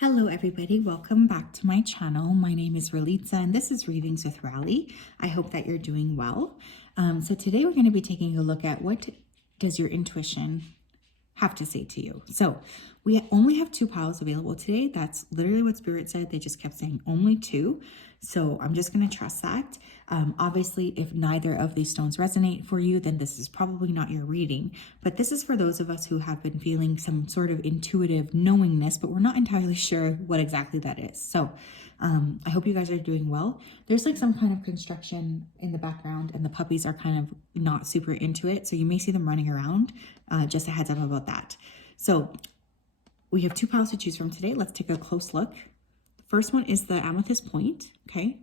Hello everybody, welcome back to my channel. My name is Ralitza and this is Readings with Rally. I hope that you're doing well. So today we're going to be taking a look at what does your intuition have to say to you. So we only have 2 piles available today. That's literally what Spirit said. They just kept saying only 2. So I'm just going to trust that. Obviously, if neither of these stones resonate for you, then this is probably not your reading. But this is for those of us who have been feeling some sort of intuitive knowingness, but we're not entirely sure what exactly that is. So I hope you guys are doing well. There's like some kind of construction in the background and the puppies are kind of not super into it. So you may see them running around. Just a heads up about that. So we have 2 piles to choose from today. Let's take a close look. First one is the amethyst point, okay?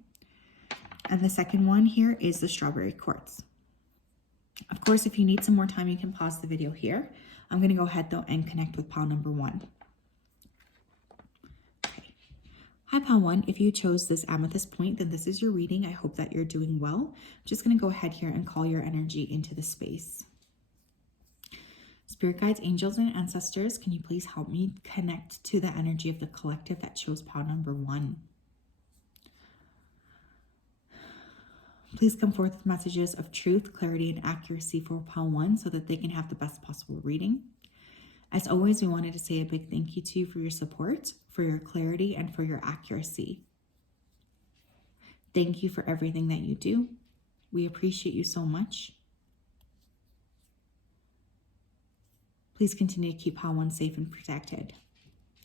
And the second one here is the strawberry quartz. Of course, if you need some more time, you can pause the video here. I'm going to go ahead though and connect with pile number 1. Okay. Hi pile 1, if you chose this amethyst point, then this is your reading. I hope that you're doing well. I'm just going to go ahead here and call your energy into the space. Spirit guides, angels, and ancestors, can you please help me connect to the energy of the collective that chose pile number 1? Please come forth with messages of truth, clarity, and accuracy for pile 1 so that they can have the best possible reading. As always, we wanted to say a big thank you to you for your support, for your clarity, and for your accuracy. Thank you for everything that you do. We appreciate you so much. Please continue to keep pile 1 safe and protected.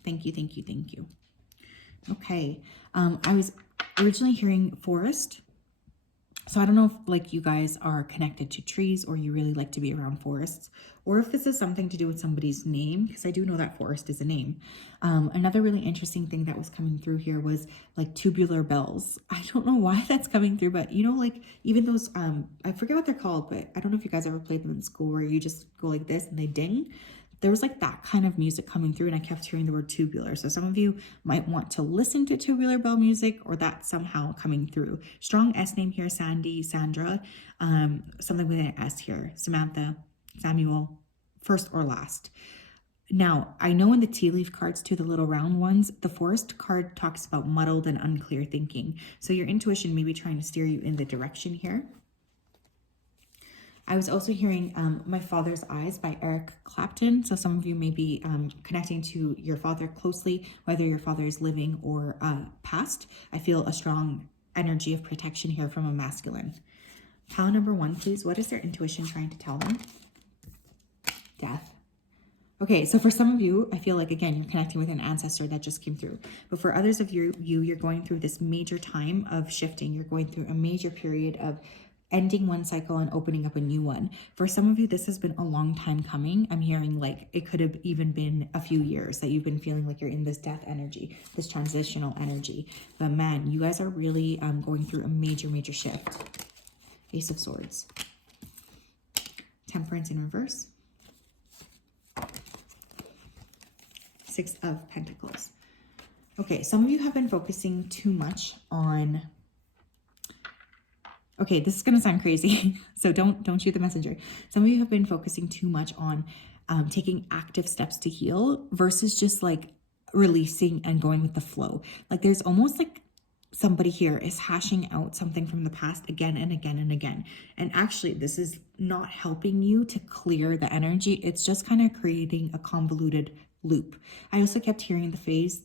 Thank you, thank you, thank you. Okay, I was originally hearing forest. So I don't know if like you guys are connected to trees or you really like to be around forests, or if this is something to do with somebody's name, because I do know that forest is a name. Another really interesting thing that was coming through here was like tubular bells. I don't know why that's coming through, but you know, like even those, I forget what they're called, but I don't know if you guys ever played them in school where you just go like this and they ding. There was like that kind of music coming through and I kept hearing the word tubular. So some of you might want to listen to tubular bell music or that somehow coming through. Strong S name here, Sandy, Sandra, something with an S here, Samantha, Samuel, first or last. Now, I know in the tea leaf cards too, the little round ones, the forest card talks about muddled and unclear thinking. So your intuition may be trying to steer you in the direction here. I was also hearing My Father's Eyes by Eric Clapton. So some of you may be connecting to your father closely, whether your father is living or past. I feel a strong energy of protection here from a masculine. Pile number 1, please. What is their intuition trying to tell them? Death. Okay, so for some of you, I feel like, again, you're connecting with an ancestor that just came through. But for others of you, you're going through this major time of shifting. You're going through a major period of ending one cycle and opening up a new one. For some of you, this has been a long time coming. I'm hearing like it could have even been a few years that you've been feeling like you're in this death energy, this transitional energy. But man, you guys are really going through a major shift. Ace of Swords. Temperance in reverse. 6 of Pentacles. Okay, some of you have been focusing too much on... Okay, this is going to sound crazy, so don't shoot the messenger. Some of you have been focusing too much on taking active steps to heal versus just like releasing and going with the flow. Like there's almost like somebody here is hashing out something from the past again and again and again. And actually, this is not helping you to clear the energy. It's just kind of creating a convoluted loop. I also kept hearing the phrase,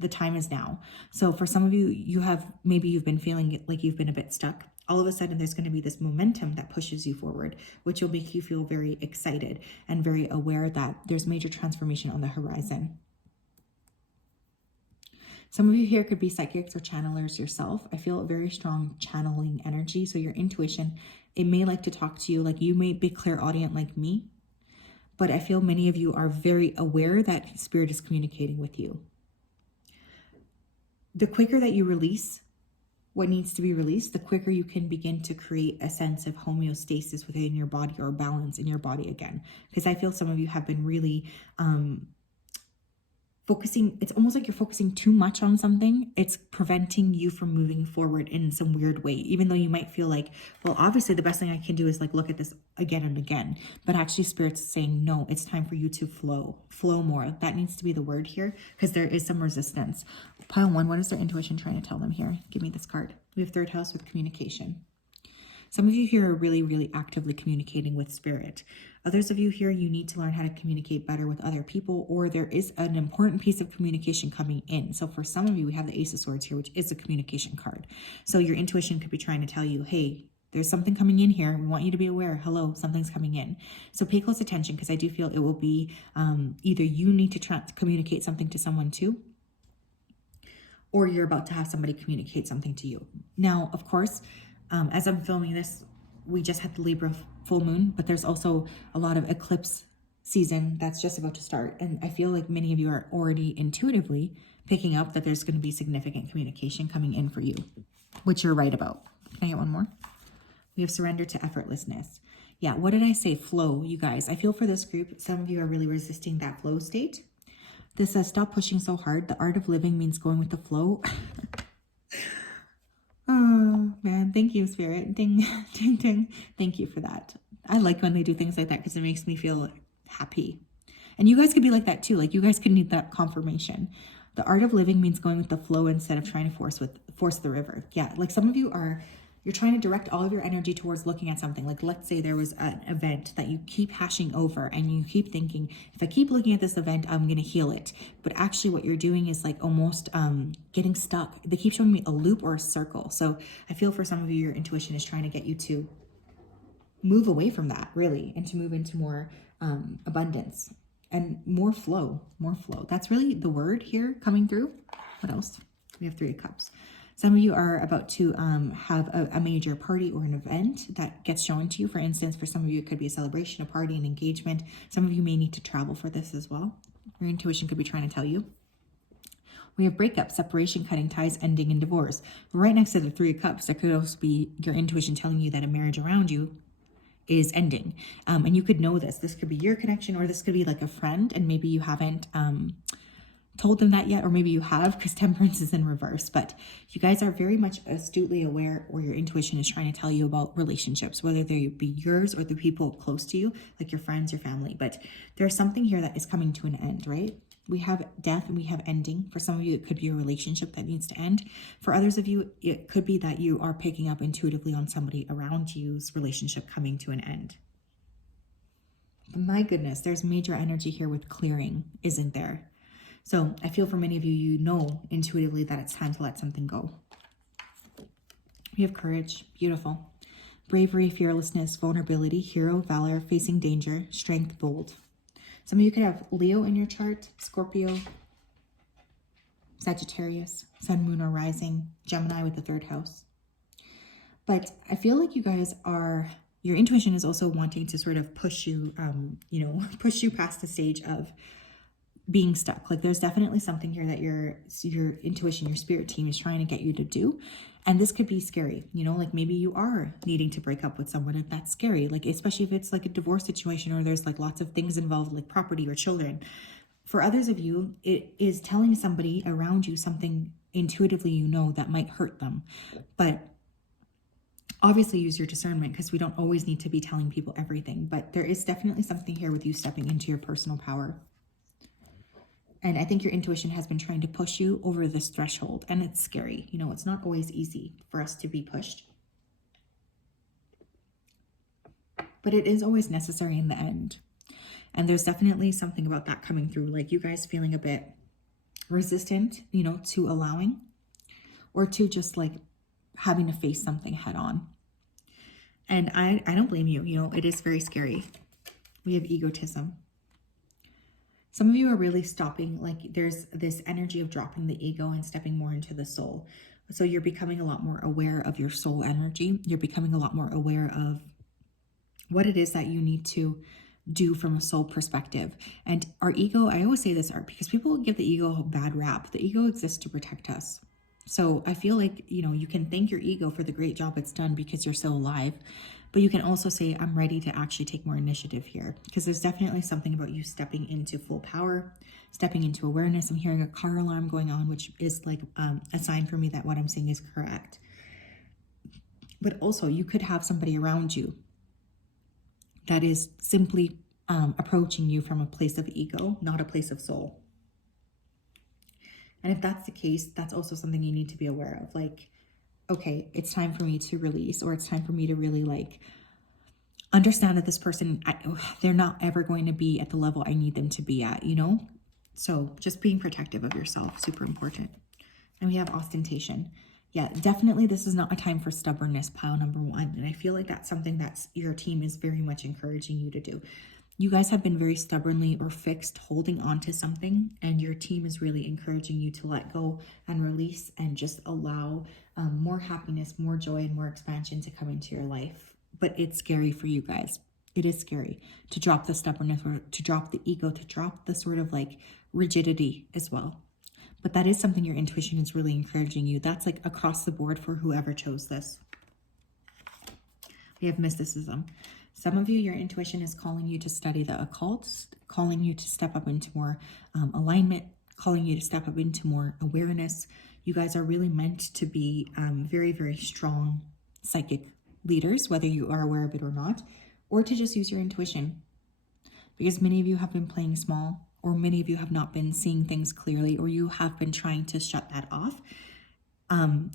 the time is now. So for some of you, you've been feeling like you've been a bit stuck. All of a sudden, there's going to be this momentum that pushes you forward, which will make you feel very excited and very aware that there's major transformation on the horizon. Some of you here could be psychics or channelers yourself. I feel a very strong channeling energy. So your intuition, it may like to talk to you, like you may be clairaudient like me, but I feel many of you are very aware that Spirit is communicating with you. The quicker that you release what needs to be released, the quicker you can begin to create a sense of homeostasis within your body or balance in your body again. Because I feel some of you have been really focusing, it's almost like you're focusing too much on something. It's preventing you from moving forward in some weird way, even though you might feel like, well, obviously the best thing I can do is like look at this again and again. But actually Spirit's saying, no, it's time for you to flow more. That needs to be the word here, because there is some resistance. Pile 1, what is their intuition trying to tell them here? Give me this card. We have 3rd house with communication. Some of you here are really, really actively communicating with Spirit. Others of you here, you need to learn how to communicate better with other people, or there is an important piece of communication coming in. So for some of you, we have the Ace of Swords here, which is a communication card. So your intuition could be trying to tell you, hey, there's something coming in here. We want you to be aware. Hello, something's coming in. So pay close attention, because I do feel it will be either you need to communicate something to someone too, or you're about to have somebody communicate something to you. Now, of course, as I'm filming this, we just had the Libra full moon, but there's also a lot of eclipse season that's just about to start. And I feel like many of you are already intuitively picking up that there's going to be significant communication coming in for you, which you're right about. Can I get one more? We have surrender to effortlessness. Yeah, what did I say? Flow, you guys. I feel for this group, some of you are really resisting that flow state. This says, stop pushing so hard. The art of living means going with the flow. Oh, man. Thank you, Spirit. Ding, ding, ding. Thank you for that. I like when they do things like that, because it makes me feel happy. And you guys could be like that too. Like, you guys could need that confirmation. The art of living means going with the flow instead of trying to force the river. Yeah, like some of you are, you're trying to direct all of your energy towards looking at something. Like, let's say there was an event that you keep hashing over and you keep thinking, if I keep looking at this event, I'm going to heal it. But actually what you're doing is like almost getting stuck. They keep showing me a loop or a circle. So I feel for some of you, your intuition is trying to get you to move away from that, really, and to move into more abundance and more flow, more flow. That's really the word here coming through. What else? We have 3 of Cups. Some of you are about to have a major party or an event that gets shown to you. For instance, for some of you, it could be a celebration, a party, an engagement. Some of you may need to travel for this as well. Your intuition could be trying to tell you. We have breakup, separation, cutting ties, ending, and divorce. Right next to the 3 of Cups, there could also be your intuition telling you that a marriage around you is ending. And you could know this. This could be your connection, or this could be like a friend, and maybe you haven't told them that yet, or maybe you have, because Temperance is in reverse. But you guys are very much astutely aware, or your intuition is trying to tell you about relationships, whether they be yours or the people close to you, like your friends, your family. But there's something here that is coming to an end, right? We have death and we have ending. For some of you, it could be a relationship that needs to end. For others of you, it could be that you are picking up intuitively on somebody around you's relationship coming to an end. But my goodness, there's major energy here with clearing, isn't there? So I feel for many of you, you know intuitively that it's time to let something go. We have courage, beautiful. Bravery, fearlessness, vulnerability, hero, valor, facing danger, strength, bold. Some of you could have Leo in your chart, Scorpio, Sagittarius, Sun, Moon, or Rising, Gemini with the 3rd house. But I feel like you guys are, your intuition is also wanting to sort of push you, push you past the stage of being stuck. Like, there's definitely something here that your intuition, your spirit team is trying to get you to do. And this could be scary, like maybe you are needing to break up with someone, and that's scary. Like, especially if it's like a divorce situation, or there's like lots of things involved, like property or children. For others of you, it is telling somebody around you something intuitively, that might hurt them. But obviously use your discernment, because we don't always need to be telling people everything. But there is definitely something here with you stepping into your personal power. And I think your intuition has been trying to push you over this threshold, and it's scary. It's not always easy for us to be pushed, but it is always necessary in the end. And there's definitely something about that coming through, like you guys feeling a bit resistant, to allowing, or to just like having to face something head on. And I don't blame you. It is very scary. We have egotism. Some of you are really stopping, like there's this energy of dropping the ego and stepping more into the soul. So you're becoming a lot more aware of your soul energy. You're becoming a lot more aware of what it is that you need to do from a soul perspective. And our ego, I always say this, because people give the ego a bad rap. The ego exists to protect us. So I feel like, you can thank your ego for the great job it's done because you're still alive. But you can also say, I'm ready to actually take more initiative here, because there's definitely something about you stepping into full power, stepping into awareness. I'm hearing a car alarm going on, which is like a sign for me that what I'm saying is correct. But also you could have somebody around you that is simply approaching you from a place of ego, not a place of soul. And if that's the case, that's also something you need to be aware of. Like, okay, it's time for me to release, or it's time for me to really like understand that this person, they're not ever going to be at the level I need them to be at, you know? So just being protective of yourself, super important. And we have ostentation. Yeah, definitely this is not a time for stubbornness, pile number 1. And I feel like that's something that your team is very much encouraging you to do. You guys have been very stubbornly or fixed holding on to something, and your team is really encouraging you to let go and release and just allow more happiness, more joy, and more expansion to come into your life. But it's scary for you guys. It is scary to drop the stubbornness, or to drop the ego, to drop the sort of like rigidity as well. But that is something your intuition is really encouraging you. That's like across the board for whoever chose this. We have mysticism. Some of you, your intuition is calling you to study the occult, calling you to step up into more alignment, calling you to step up into more awareness. You guys are really meant to be very, very strong psychic leaders, whether you are aware of it or not, or to just use your intuition. Because many of you have been playing small, or many of you have not been seeing things clearly, or you have been trying to shut that off.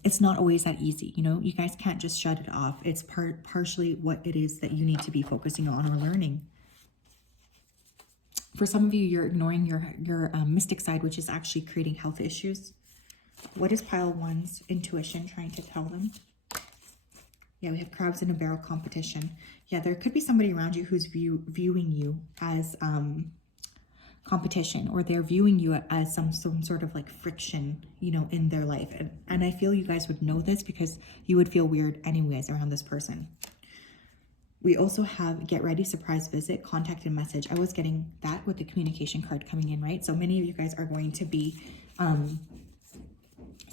It's not always that easy. You know, you guys can't just shut it off. It's partially what it is that you need to be focusing on or learning. For some of you, you're ignoring your mystic side, which is actually creating health issues. What is pile 1's intuition trying to tell them? Yeah, we have crabs in a barrel competition. Yeah, there could be somebody around you who's viewing you as competition, or they're viewing you as some sort of like friction, you know, in their life. And I feel you guys would know this because you would feel weird anyways around this person. We also have get ready, surprise visit, contact and message. I was getting that with the communication card coming in, right? So many of you guys are going to be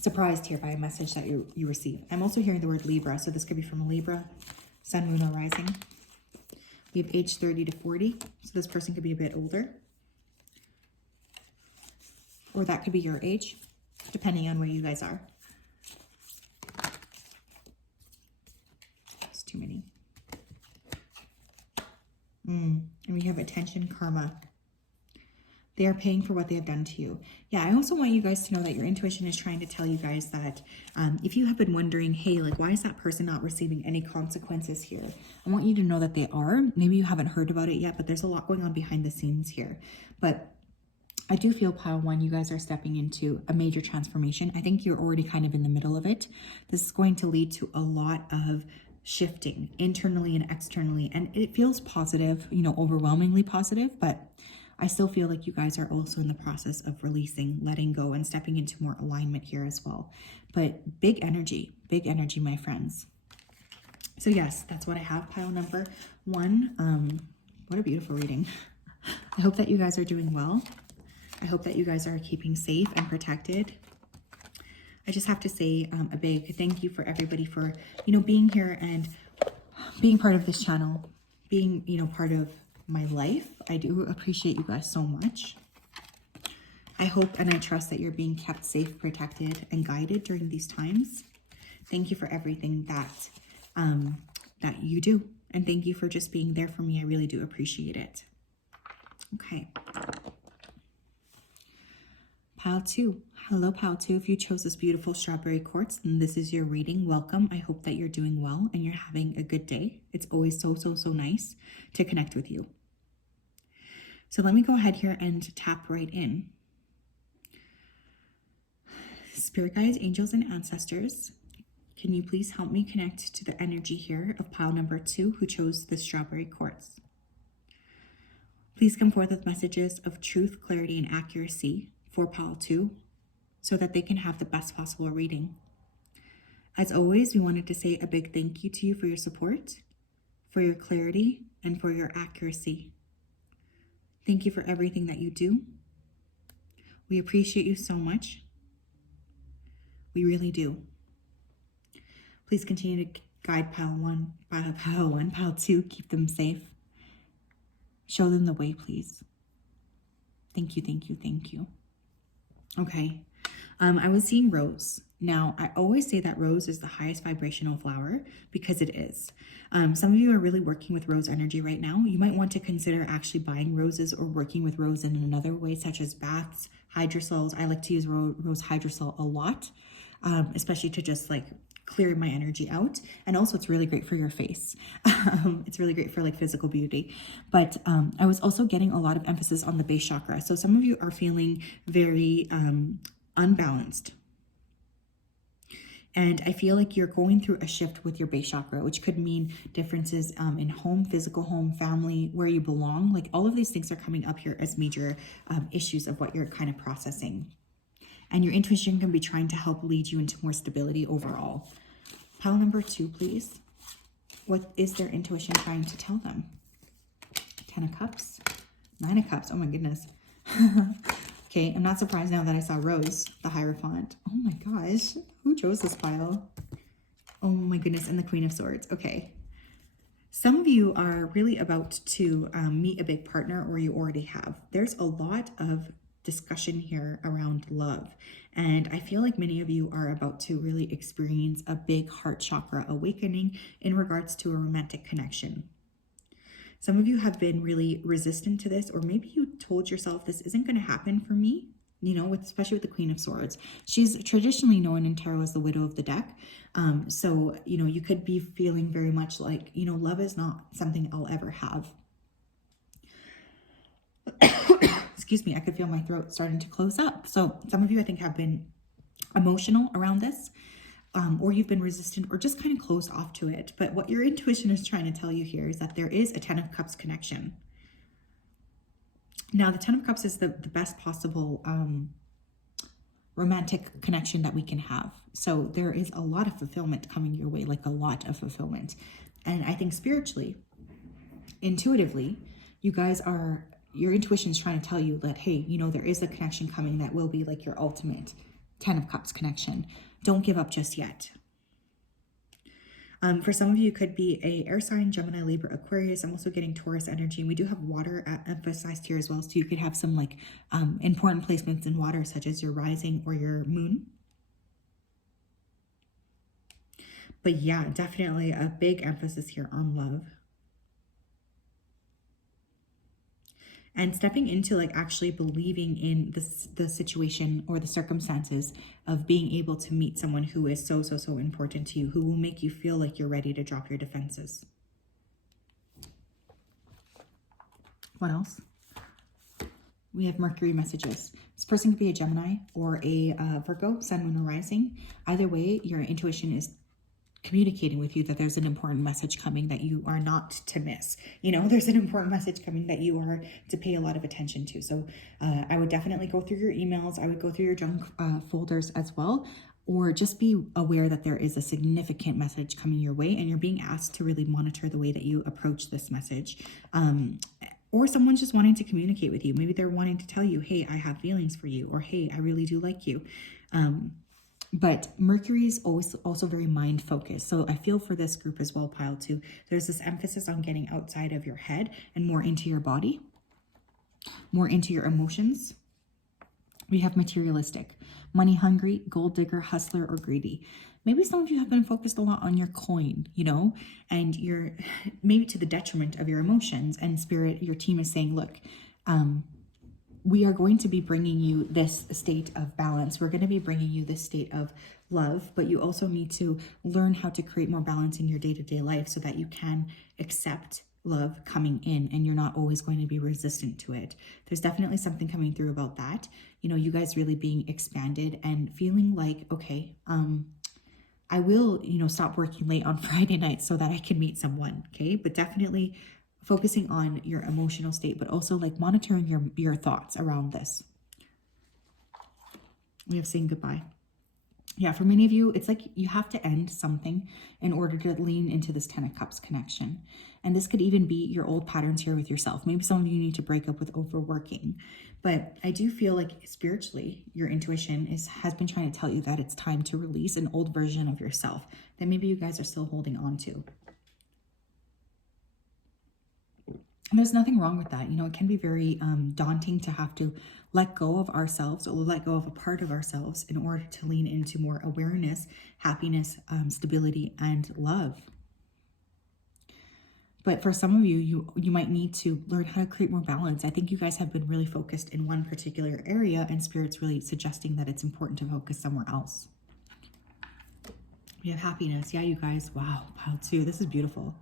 surprised here by a message that you receive. I'm also hearing the word Libra, so this could be from a Libra, sun, moon, or rising. We have age 30 to 40, so this person could be a bit older. Or that could be your age, depending on where you guys are. It's too many. And we have attention, karma. They are paying for what they have done to you. Yeah, I also want you guys to know that your intuition is trying to tell you guys that if you have been wondering, hey, like, why is that person not receiving any consequences here? I want you to know that they are. Maybe you haven't heard about it yet, but there's a lot going on behind the scenes here. But I do feel, pile 1, you guys are stepping into a major transformation. I think you're already kind of in the middle of it. This is going to lead to a lot of shifting internally and externally. And it feels positive, you know, overwhelmingly positive, but I still feel like you guys are also in the process of releasing, letting go, and stepping into more alignment here as well. But big energy, my friends. So yes, that's what I have, pile number 1. What a beautiful reading. I hope that you guys are doing well. I hope that you guys are keeping safe and protected. I just have to say a big thank you for everybody for, you know, being here and being part of this channel, being, you know, part of my life. I do appreciate you guys so much. I hope and I trust that you're being kept safe, protected, and guided during these times. Thank you for everything that that you do. And thank you for just being there for me. I really do appreciate it. Okay. Pile 2. Hello, Pile 2. If you chose this beautiful strawberry quartz, then this is your reading. Welcome. I hope that you're doing well and you're having a good day. It's always so nice to connect with you. So let me go ahead here and tap right in. Spirit guides, angels, and ancestors, can you please help me connect to the energy here of pile number 2 who chose the strawberry quartz? Please come forth with messages of truth, clarity, and accuracy for pile 2 so that they can have the best possible reading. As always, we wanted to say a big thank you to you for your support, for your clarity, and for your accuracy. Thank you for everything that you do. We appreciate you so much. We really do. Please continue to guide pile 1, pile 2, keep them safe. Show them the way, please. Thank you, thank you, thank you. Okay. I was seeing rose. Now, I always say that rose is the highest vibrational flower because it is. Some of you are really working with rose energy right now. You might want to consider actually buying roses or working with rose in another way, such as baths, hydrosols. I like to use rose hydrosol a lot, especially to just like clear my energy out. And also it's really great for your face. It's really great for like physical beauty. But I was also getting a lot of emphasis on the base chakra. So some of you are feeling very unbalanced. And I feel like you're going through a shift with your base chakra, which could mean differences in home, physical home, family, where you belong. Like all of these things are coming up here as major issues of what you're kind of processing. And your intuition can be trying to help lead you into more stability overall. Pile number 2, please. What is their intuition trying to tell them? 10 of Cups, 9 of Cups. Oh my goodness. Okay, I'm not surprised now that I saw Rose, the Hierophant. Oh my gosh, who chose this pile? Oh my goodness, and the Queen of Swords. Okay. Some of you are really about to meet a big partner, or you already have. There's a lot of discussion here around love. And I feel like many of you are about to really experience a big heart chakra awakening in regards to a romantic connection. Some of you have been really resistant to this, or maybe you told yourself this isn't going to happen for me, you know, especially with the Queen of Swords. She's traditionally known in tarot as the widow of the deck. So, you know, you could be feeling very much like, you know, love is not something I'll ever have. Excuse me, I could feel my throat starting to close up. So some of you, I think, have been emotional around this. Or you've been resistant or just kind of closed off to it. But what your intuition is trying to tell you here is that there is a 10 of Cups connection. Now, the 10 of Cups is the best possible romantic connection that we can have. So there is a lot of fulfillment coming your way, like a lot of fulfillment. And I think spiritually, intuitively, you guys are, your intuition is trying to tell you that, hey, you know, there is a connection coming that will be like your ultimate 10 of Cups connection. Don't give up just yet. For some of you, it could be a air sign, Gemini, Libra, Aquarius. I'm also getting Taurus energy. And we do have water emphasized here as well. So you could have some like important placements in water, such as your rising or your moon. But yeah, definitely a big emphasis here on love. And stepping into like actually believing in the situation or the circumstances of being able to meet someone who is so important to you, who will make you feel like you're ready to drop your defenses. What else? We have Mercury messages. This person could be a Gemini or a Virgo, Sun, Moon, or Rising. Either way, your intuition is communicating with you that there's an important message coming that you are not to miss. You know, there's an important message coming that you are to pay a lot of attention to. So I would definitely go through your emails. I would go through your junk folders as well, or just be aware that there is a significant message coming your way and you're being asked to really monitor the way that you approach this message. Or someone's just wanting to communicate with you. Maybe they're wanting to tell you, hey, I have feelings for you, or hey, I really do like you. But Mercury is always also very mind focused. So I feel for this group as well, pile 2. There's this emphasis on getting outside of your head and more into your body, more into your emotions. We have materialistic, money hungry, gold digger, hustler, or greedy. Maybe some of you have been focused a lot on your coin, you know, and you're maybe to the detriment of your emotions. And spirit, your team is saying, look, we are going to be bringing you this state of balance. We're going to be bringing you this state of love, but you also need to learn how to create more balance in your day-to-day life so that you can accept love coming in and you're not always going to be resistant to it. There's definitely something coming through about that. You know, you guys really being expanded and feeling like, okay, I will, you know, stop working late on Friday nights so that I can meet someone. Okay. But definitely focusing on your emotional state, but also like monitoring your thoughts around this. We have saying goodbye. Yeah, for many of you, it's like you have to end something in order to lean into this 10 of Cups connection. And this could even be your old patterns here with yourself. Maybe some of you need to break up with overworking. But I do feel like spiritually, your intuition has been trying to tell you that it's time to release an old version of yourself that maybe you guys are still holding on to. there's nothing wrong with that. You know, it can be very daunting to have to let go of ourselves or let go of a part of ourselves in order to lean into more awareness, happiness, stability, and love. But for some of you, you might need to learn how to create more balance. I think you guys have been really focused in one particular area, and Spirit's really suggesting that it's important to focus somewhere else. We have happiness. Yeah, you guys. Wow. Pile 2. This is beautiful.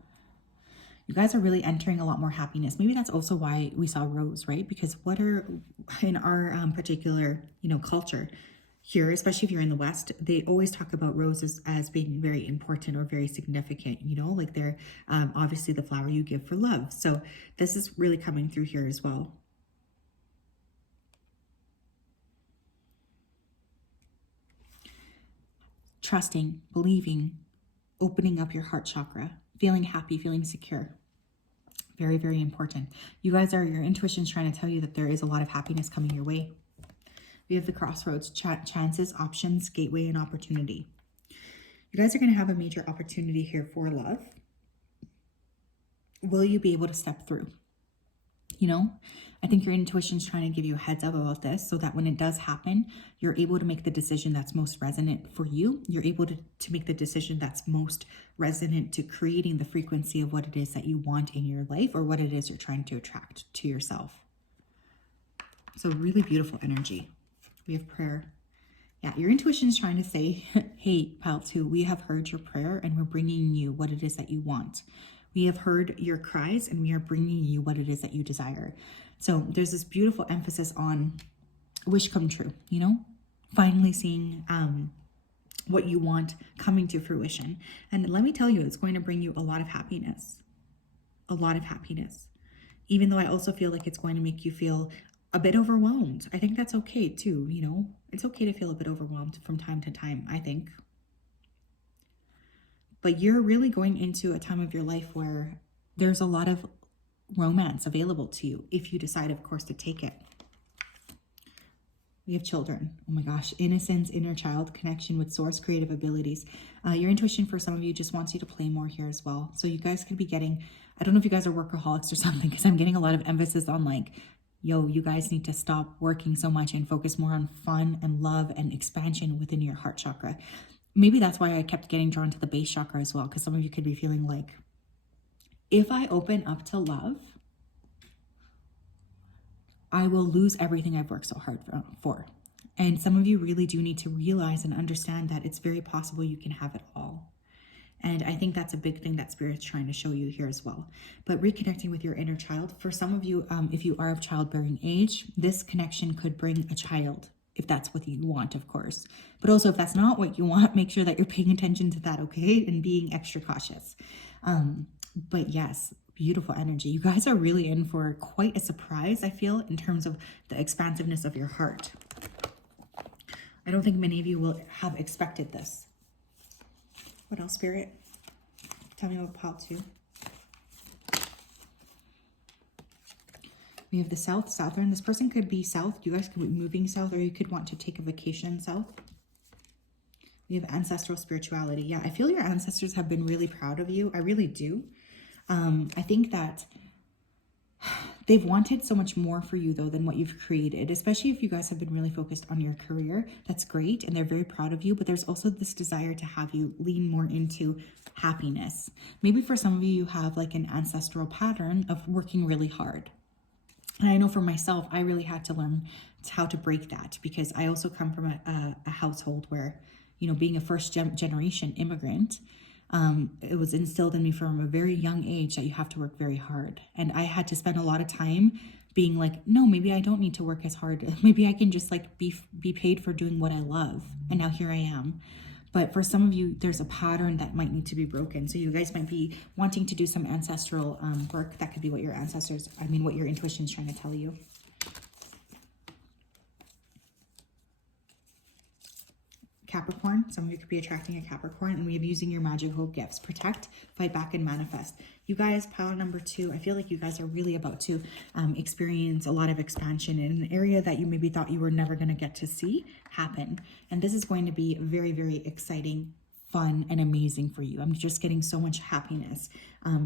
You guys are really entering a lot more happiness. Maybe that's also why we saw Rose, right? Because what are, in our particular, you know, culture here, especially if you're in the West, they always talk about roses as being very important or very significant, you know, like they're obviously the flower you give for love. So this is really coming through here as well. Trusting, believing, opening up your heart chakra, feeling happy, feeling secure. Very, very important. You guys are, your intuition's trying to tell you that there is a lot of happiness coming your way. We have the crossroads, chances, options, gateway, and opportunity. You guys are going to have a major opportunity here for love. Will you be able to step through? You know, I think your intuition's trying to give you a heads up about this so that when it does happen, you're able to make the decision that's most resonant for you. You're able to make the decision that's most resonant to creating the frequency of what it is that you want in your life or what it is you're trying to attract to yourself. So really beautiful energy. We have prayer. Yeah, your intuition is trying to say, hey, Pile 2, we have heard your prayer and we're bringing you what it is that you want. We have heard your cries and we are bringing you what it is that you desire. So there's this beautiful emphasis on wish come true, you know, finally seeing what you want coming to fruition. And let me tell you, it's going to bring you a lot of happiness, even though I also feel like it's going to make you feel a bit overwhelmed. I think that's okay too, you know, it's okay to feel a bit overwhelmed from time to time, I think. But you're really going into a time of your life where there's a lot of romance available to you if you decide, of course, to take it. We have children. Oh my gosh, innocence, inner child, connection with source, creative abilities. Your intuition for some of you just wants you to play more here as well. So you guys could be getting, I don't know if you guys are workaholics or something, because I'm getting a lot of emphasis on like, yo, you guys need to stop working so much and focus more on fun and love and expansion within your heart chakra. Maybe that's why I kept getting drawn to the base chakra as well, because some of you could be feeling like, if I open up to love, I will lose everything I've worked so hard for. And some of you really do need to realize and understand that it's very possible you can have it all. And I think that's a big thing that Spirit's trying to show you here as well. But reconnecting with your inner child, for some of you, if you are of childbearing age, this connection could bring a child, if that's what you want, of course. But also, if that's not what you want, make sure that you're paying attention to that, okay? And being extra cautious. But yes, beautiful energy. You guys are really in for quite a surprise, I feel, in terms of the expansiveness of your heart. I don't think many of you will have expected this. What else, Spirit? Tell me about Pile 2. We have the south, southern. This person could be south. You guys could be moving south, or you could want to take a vacation south. We have ancestral spirituality. Yeah, I feel your ancestors have been really proud of you. I really do. I think that they've wanted so much more for you, though, than what you've created, especially if you guys have been really focused on your career. That's great, and they're very proud of you, but there's also this desire to have you lean more into happiness. Maybe for some of you, you have like an ancestral pattern of working really hard. And I know for myself, I really had to learn how to break that, because I also come from a household where, you know, being a first generation immigrant, it was instilled in me from a very young age that you have to work very hard. And I had to spend a lot of time being like, no, maybe I don't need to work as hard. Maybe I can just like be paid for doing what I love. And now here I am. But for some of you, there's a pattern that might need to be broken. So you guys might be wanting to do some ancestral work. That could be what your ancestors, what your intuition is trying to tell you. Capricorn, some of you could be attracting a Capricorn, and we have using your magical gifts. Protect, fight back, and manifest. You guys, pile number 2, I feel like you guys are really about to experience a lot of expansion in an area that you maybe thought you were never going to get to see happen. And this is going to be very, very exciting fun and amazing for you. I'm just getting so much happiness.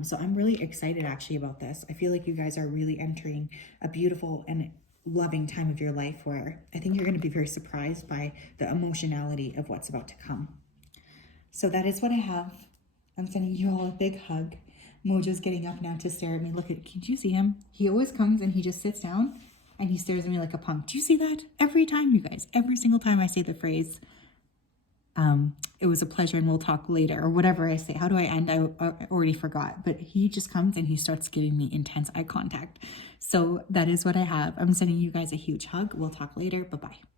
So I'm really excited actually about this. I feel like you guys are really entering a beautiful and loving time of your life where I think you're going to be very surprised by the emotionality of what's about to come. So that is what I have. I'm sending you all a big hug. Mojo's getting up now to stare at me. Look at, can you see him? He always comes and he just sits down and he stares at me like a punk. Do you see that? Every time, you guys, every single time I say the phrase, it was a pleasure and we'll talk later, or whatever I say. How do I end? I already forgot, but he just comes and he starts giving me intense eye contact. So that is what I have. I'm sending you guys a huge hug. We'll talk later. Bye-bye.